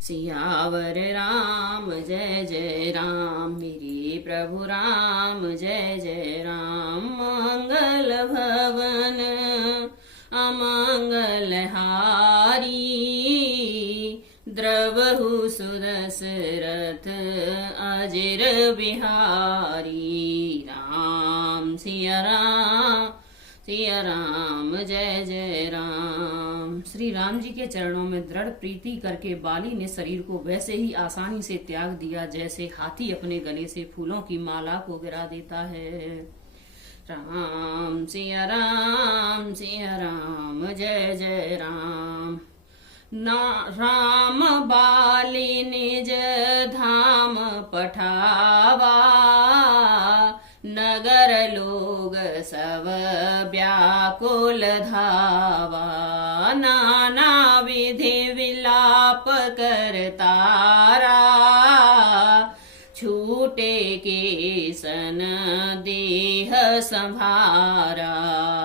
सियावर राम जय जय राम, मेरे प्रभु राम जय जय राम। मंगल भवन अमंगल हारी, द्रवहु सुदशरथ अजिर बिहारी। राम सिया राम जय जय राम। श्री राम जी के चरणों में दृढ़ प्रीति करके बाली ने शरीर को वैसे ही आसानी से त्याग दिया जैसे हाथी अपने गले से फूलों की माला को गिरा देता है। राम सिया राम जय जय राम। राम बाली निज धाम पठावा, नगर लोग सब व्याकुल धावा। नाना विधि विलाप करतारा, छूटे के सन देह संभारा।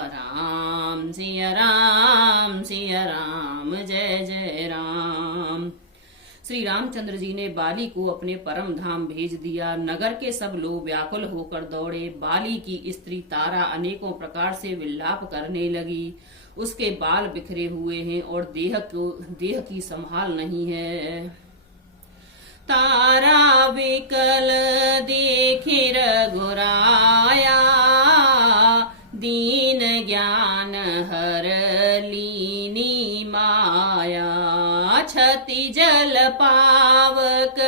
राम सिया राम जय जय राम। श्री रामचंद्र जी ने बाली को अपने परम धाम भेज दिया। नगर के सब लोग व्याकुल होकर दौड़े। बाली की स्त्री तारा अनेकों प्रकार से विलाप करने लगी। उसके बाल बिखरे हुए हैं और देह की संभाल नहीं है। तारा विकल देखे रघुराया, दीन ज्ञान हर लीनी माया। छति जल पावक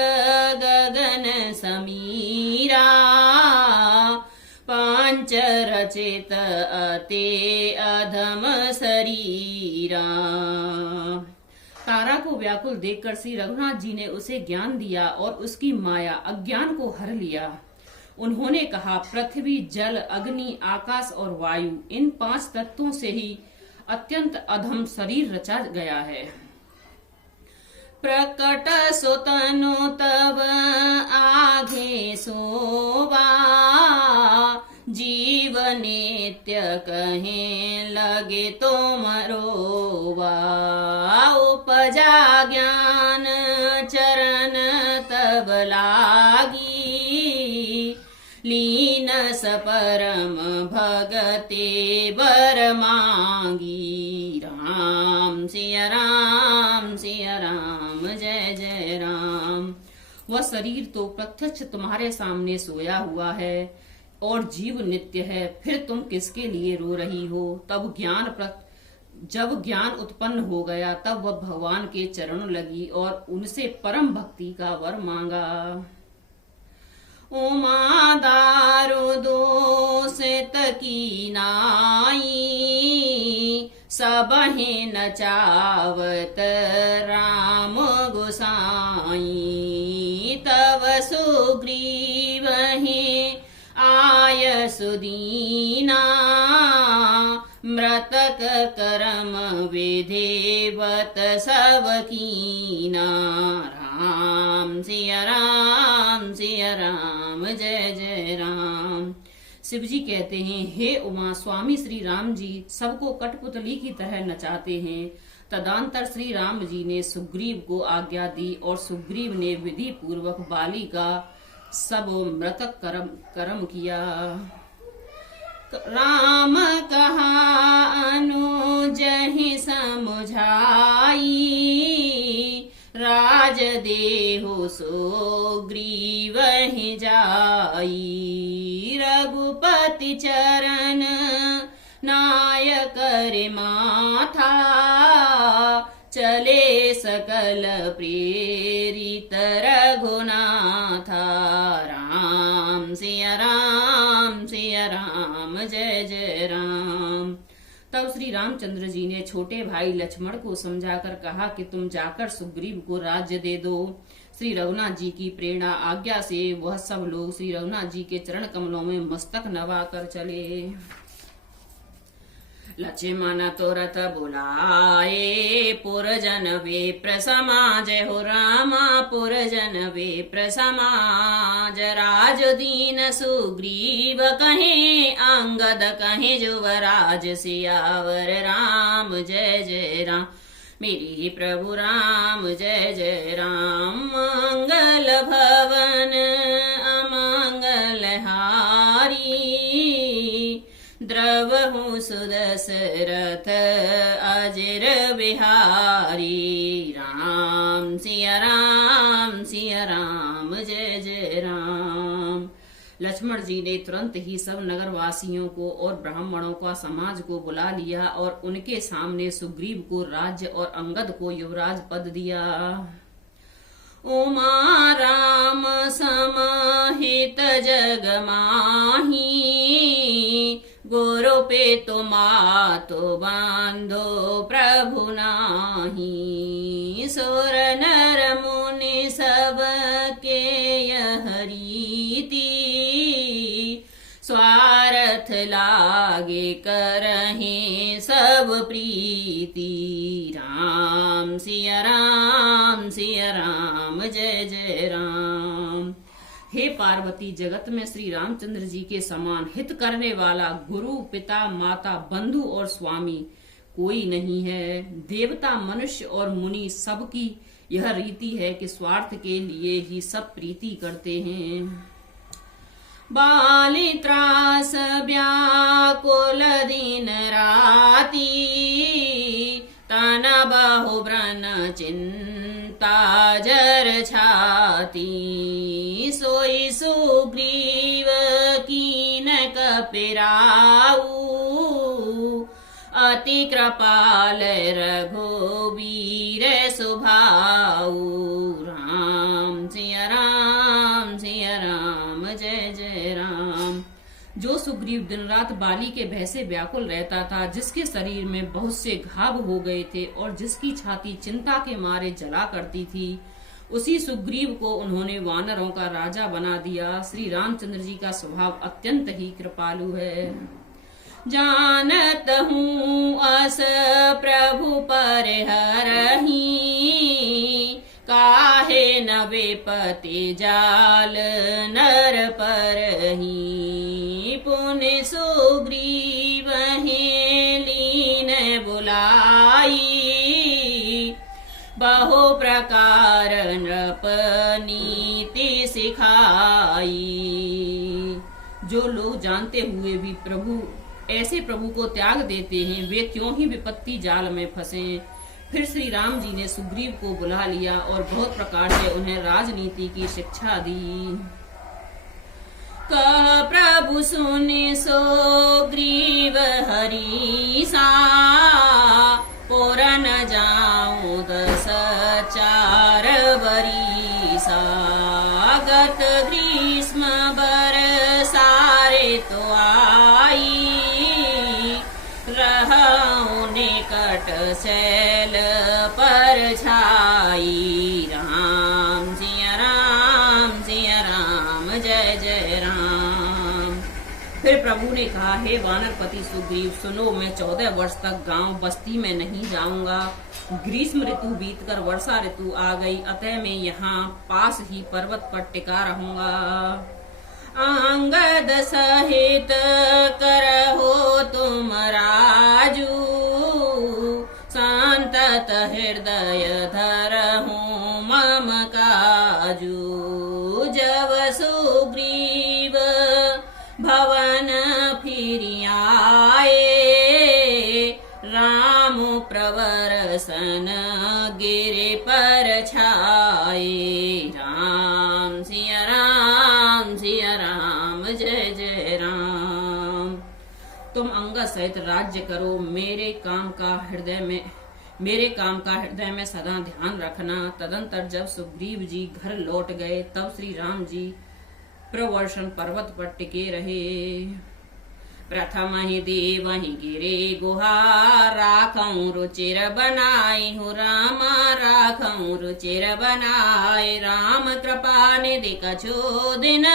गगन समीरा, पांच रचित अते अधम शरीरा। तारा को व्याकुल देखकर श्री रघुनाथ जी ने उसे ज्ञान दिया और उसकी माया अज्ञान को हर लिया। उन्होंने कहा, पृथ्वी जल अग्नि आकाश और वायु, इन 5 तत्वों से ही अत्यंत अधम शरीर रचा गया है। प्रकट सुतनु तब आधे सोवा, जीव नित्य कहे लगे तो मरोवा। उपजा ज्ञान चरण तब लागी, लीन सपरम भगते बर मांगी। राम सिया राम जय जय राम। वह शरीर तो प्रत्यक्ष तुम्हारे सामने सोया हुआ है और जीव नित्य है, फिर तुम किसके लिए रो रही हो? जब ज्ञान उत्पन्न हो गया तब वह भगवान के चरण लगी और उनसे परम भक्ति का वर मांगा। उमा दारु दोषित की नाई, सबहि नचावत राम गोसाई। तव सुग्रीव आय सुदीना, मृतक करम विधिवत सब कीना। राम सिया राम जय जय राम। शिव जी कहते हैं, हे उमा, स्वामी श्री राम जी सबको कठपुतली की तरह नचाते हैं। तदंतर श्री राम जी ने सुग्रीव को आज्ञा दी और सुग्रीव ने विधि पूर्वक बाली का सब मृतक कर्म किया। राम कहा अनुजहि समुझाई, राज देहु सुग्रीव ही जाई। रघुपति चरण नायक रे माथा, चले सकल प्रेरित रघुनाथा। राम सिया राम जय जय राम। तब श्री रामचंद्र जी ने छोटे भाई लक्ष्मण को समझाकर कहा कि तुम जाकर सुग्रीव को राज्य दे दो। श्री रघुनाथ जी की प्रेरणा आज्ञा से वह सब लोग श्री रघुनाथ जी के चरण कमलों में मस्तक नवा कर चले। लक्ष्मण तुरत बुलाए, पुरजन विप्र समाज हो रामा। पुरजन विप्र समाज, राज दीन सुग्रीव कहे, अंगद कहे जुवराज। सियावर राम जय जय राम। मेरे प्रभु राम जय जय राम। मंगल भवन अमंगल हारी, द्रवहु सुदशरथ अजर बिहारी। राम सिया राम जय जय राम। लक्ष्मण जी ने तुरंत ही सब नगरवासियों को और ब्राह्मणों का समाज को बुला लिया और उनके सामने सुग्रीव को राज्य और अंगद को युवराज पद दिया। उमा राम समाहित जग माही, गुरु पे तो मातो बांधो प्रभु नाही। सुर नर मुनि सब के यह रीति, स्वार्थ लागे करहे सब प्रीति। राम सिया राम जय जय राम। हे पार्वती, जगत में श्री रामचंद्र जी के समान हित करने वाला गुरु पिता माता बंधु और स्वामी कोई नहीं है। देवता मनुष्य और मुनि सबकी यह रीति है कि स्वार्थ के लिए ही सब प्रीति करते हैं। बाली त्रास व्याकुल दिन राती, तन बहु व्रन चिंता जर छाती। सोई सुग्रीव कीन कपिराऊ, अति कृपाल रघुवीर सुभाऊ। राम सिया राम जय जय राम। जो सुग्रीव दिन रात बाली के भय से व्याकुल रहता था, जिसके शरीर में बहुत से घाव हो गए थे और जिसकी छाती चिंता के मारे जला करती थी, उसी सुग्रीव को उन्होंने वानरों का राजा बना दिया। श्री रामचंद्र जी का स्वभाव अत्यंत ही कृपालु है। जानत हूँ अस प्रभु पर हरही, काहे न विपति जाल नर पर ही। पुण्य सुग्रीव लीन बुलाई, बहु प्रकार नृप नीति सिखाई। जो लोग जानते हुए भी ऐसे प्रभु को त्याग देते हैं, वे क्यों ही विपत्ति जाल में फंसे। फिर श्री राम जी ने सुग्रीव को बुला लिया और बहुत प्रकार से उन्हें राजनीति की शिक्षा दी। कह प्रभु सुनि सुग्रीव हरीसा, पुरन जाऊं 10 4 बरीसा। गत ग्रीष्म बरसारे तो आई, रहूं निकट शैल पर छाई। राम सिया राम जय जय राम। फिर प्रभु ने कहा, हे वानरपति सुग्रीव, सुनो, मैं 14 वर्ष तक गांव बस्ती में नहीं जाऊंगा। ग्रीष्म ऋतु बीतकर वर्षा ऋतु आ गई, अतः मैं यहाँ पास ही पर्वत पर टिका रहूंगा। अंगद सहित करहो तुम राजू, शांतत हृदय धरहु मम काजू। जब सुग्रीव भवन फिरि आए, राम प्रवर सन गिरे पर छाए। राम सिया राम जय जय राम। तुम अंगद सहित राज्य करो, मेरे काम का हृदय में सदा ध्यान रखना। तदंतर जब सुग्रीव जी घर लौट गए, तब श्री राम जी प्रवर्षण पर्वत पर टिके रहे। प्रथम ही देव ही गिरे गुहार, राखऊं रुचिर बनाई हूँ रामा, राखऊं रुचिर बनाए। राम कृपा निधि कछु दिन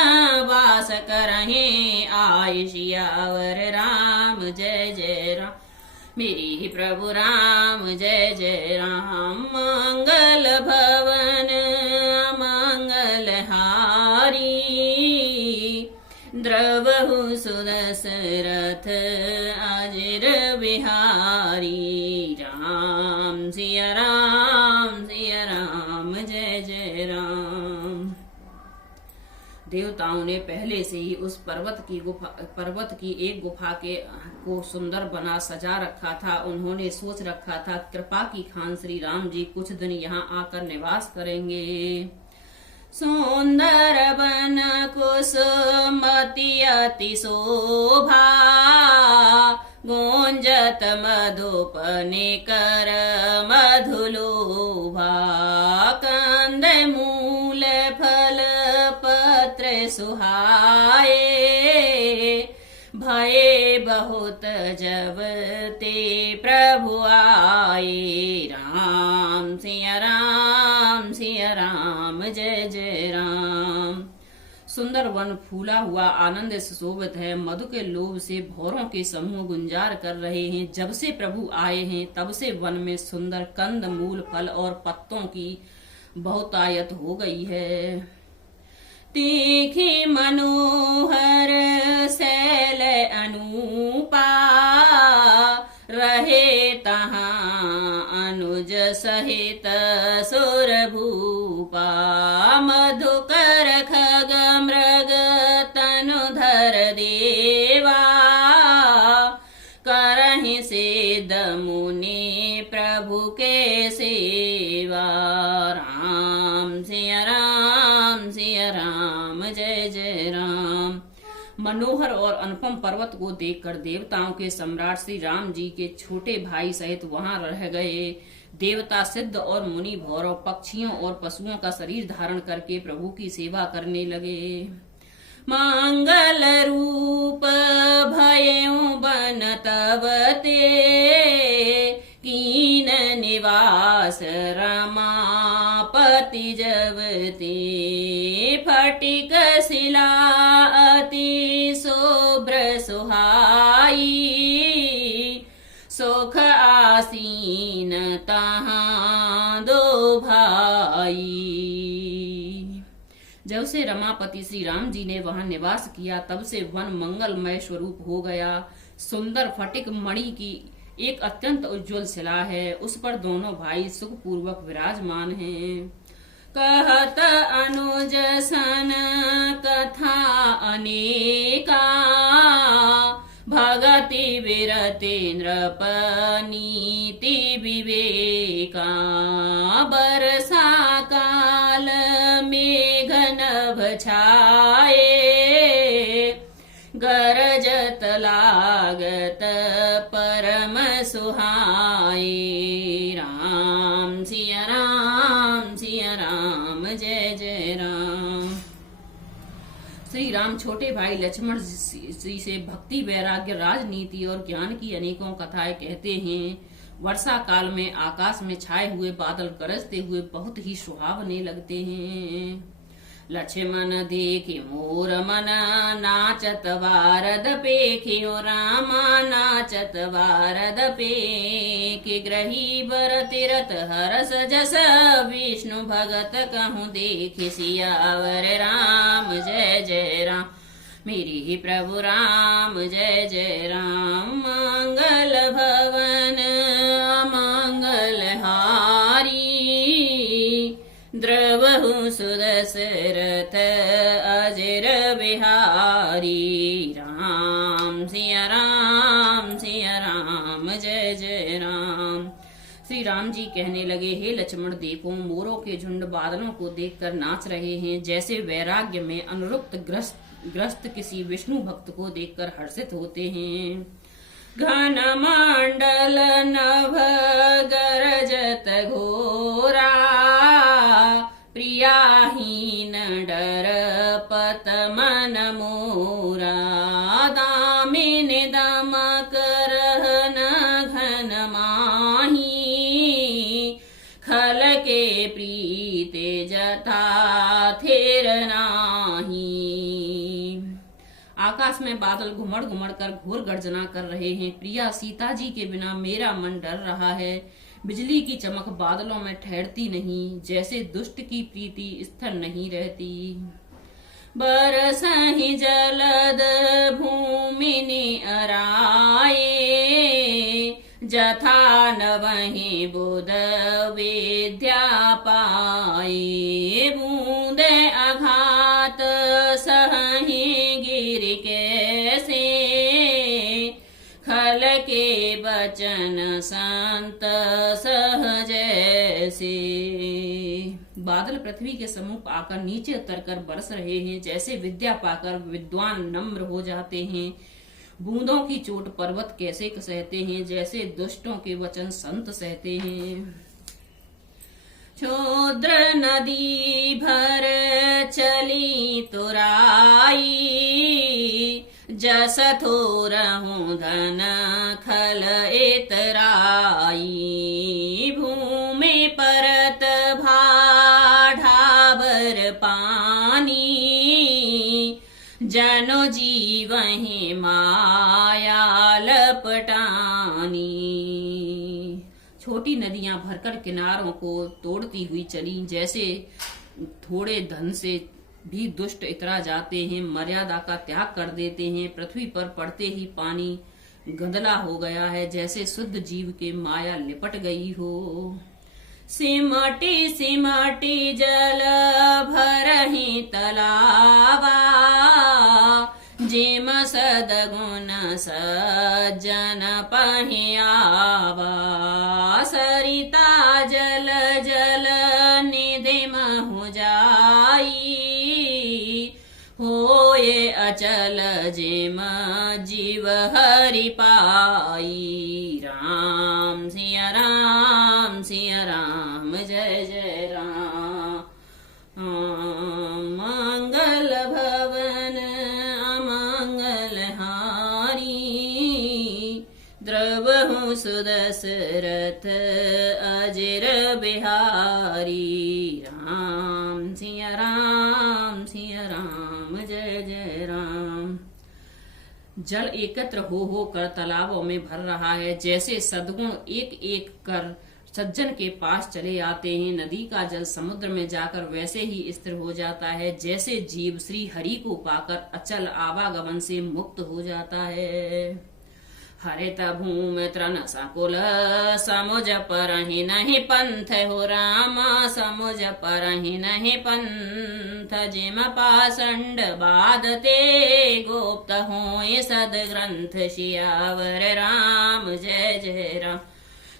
वास करहे, आय सियावर राम जय जय राम। मेरे ही प्रभु राम जय जय राम। मंगल भवन मंगल हारी, द्रवहु सुदशरथ अजर बिहारी। राम सिया राम सिया राम, जय जय राम। देवताओं ने पहले से ही उस पर्वत की एक गुफा को सुंदर बना सजा रखा था। उन्होंने सोच रखा था कृपा की खान श्री राम जी कुछ दिन यहाँ आकर निवास करेंगे। सुंदर बन कुसुमति अति शोभा, गुंजत मधुपने कर मधुलोभा, कंद मूल फल पत्र सुहाए, भये बहुत जब ते प्रभु आए। राम सिया राम, जय जय राम। सुंदर वन फूला हुआ आनंद से शोभित है। मधु के लोभ से भौरों के समूह गुंजार कर रहे हैं। जब से प्रभु आए हैं तब से वन में सुंदर कंद मूल फल और पत्तों की बहुतायत हो गई है। तीखी मनोहर शैल अनूपा, रहे तहाँ अनुज सहित सुर भूपा, मधुकर खग मृग तनुधर देवा, करहि सिद्ध मुनि प्रभु के सेवा। राम सिया राम, जय जय राम। मनोहर और अनुपम पर्वत को देखकर देवताओं के सम्राट श्री राम जी के छोटे भाई सहित वहां रह गए। देवता सिद्ध और मुनि भौरव पक्षियों और पशुओं का शरीर धारण करके प्रभु की सेवा करने लगे। मंगल रूप भयउ बन तब ते, कीन निवास रमापति जब ते, फटिक शिला अति शुभ्र सुहाई, सुख आसीन तहाँ दो भाई। जब से रमापति श्री राम जी ने वहां निवास किया तब से वन मंगलमय स्वरूप हो गया। सुंदर फटिक मणि की एक अत्यंत उज्जवल शिला है, उस पर दोनों भाई सुखपूर्वक विराजमान हैं। कहत अनुज सन कथा अनेका, भगति विरतेन्द्र पनीति विवेका, बरसा काल मेघ नभ छाए, गरजत लागत परम सुहाए। राम सिया राम, जय जय राम। श्री राम छोटे भाई लक्ष्मण जी से भक्ति, वैराग्य, राजनीति और ज्ञान की अनेकों कथाएं कहते हैं। वर्षा काल में आकाश में छाए हुए बादल गरजते हुए बहुत ही सुहावने लगते हैं। लक्ष्मण देखि मोर मन, नाचत वारद पेखियो रामा, नाचत वारद पेखि, ग्रही बर तीरथ हरस जस, विष्णु भगत कहूँ देखि सियावर। राम जय जय राम, मेरी ही प्रभु राम जय जय राम। मंगल भवन अमंगल हारी, द्रवहु सुदशरथ अजर बिहारी। राम सिया राम, जय जय राम। श्री राम जी कहने लगे, हे लक्ष्मण देखो, मोरों के झुंड बादलों को देखकर नाच रहे हैं, जैसे वैराग्य में अनुरुक्त ग्रस्त किसी विष्णु भक्त को देखकर हर्षित होते हैं। घन मंडल नभ गरजत घोरा, प्रियाहीन डर पत मन मोरा। दामिन दमक रहन घन माही, खल के प्रीते जथा थेर नाही। आकाश में बादल घुमड़ घुमड़ कर घोर गर्जना कर रहे हैं। प्रिया सीता जी के बिना मेरा मन डर रहा है। बिजली की चमक बादलों में ठहरती नहीं, जैसे दुष्ट की प्रीति स्थिर नहीं रहती। बरसहि जलद भूमि अराए, जथा न वही बुध विद्या पाई, बूंदे आघात सहहि गिर कैसे, खल के बचन संत सहज से। बादल पृथ्वी के सम्मुख आकर नीचे उतरकर बरस रहे हैं, जैसे विद्या पाकर विद्वान नम्र हो जाते हैं। बूंदों की चोट पर्वत कैसे सहते हैं, जैसे दुष्टों के वचन संत सहते हैं। क्षुद्र नदी भर चली तुराई, जस थोरहु धन खल एतराई, भूमि परत भाढ़ावर पानी, जनो जीवहि माया लपटानी। छोटी नदियां भरकर किनारों को तोड़ती हुई चली, जैसे थोड़े धन से भी दुष्ट इतरा जाते हैं, मर्यादा का त्याग कर देते हैं। पृथ्वी पर पड़ते ही पानी गंदला हो गया है, जैसे शुद्ध जीव के माया लिपट गई हो। सिमटी सिमटी जल भरहि तलावा, जिम सदगुण सज्जन पहियावा, सरिता जल जल निधि महु जाई, होए अचल जिम जीव हरि पाई। राम सिया राम सिया राम जय जय राम। मंगल भवन अमंगल हारी, द्रवहु सुदशरथ अजिर बिहारी। राम सिया राम जय जय राम। जल एकत्र हो कर तालाबों में भर रहा है, जैसे सद्गुण एक एक कर सज्जन के पास चले आते हैं। नदी का जल समुद्र में जाकर वैसे ही स्थिर हो जाता है, जैसे जीव श्री हरि को पाकर अचल आवागमन से मुक्त हो जाता है। हरित भूमि त्रन सकुल, समुझ परहि नहीं पंथ हो राम, समुझ परहि नहीं पंथ, जिम पाषंड बाधते गुप्त होए सद ग्रंथ, सियावर राम जय जय राम।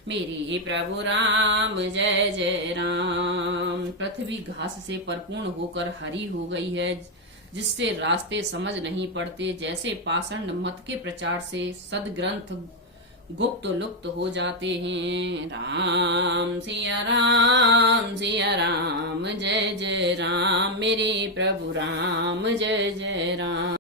मेरे प्रभु राम जय जय राम। पृथ्वी घास से परिपूर्ण होकर हरी हो गई है, जिससे रास्ते समझ नहीं पड़ते, जैसे पाषंड मत के प्रचार से सदग्रंथ गुप्त लुप्त हो जाते हैं। राम सिया राम जय जय राम। मेरे प्रभु राम जय जय राम।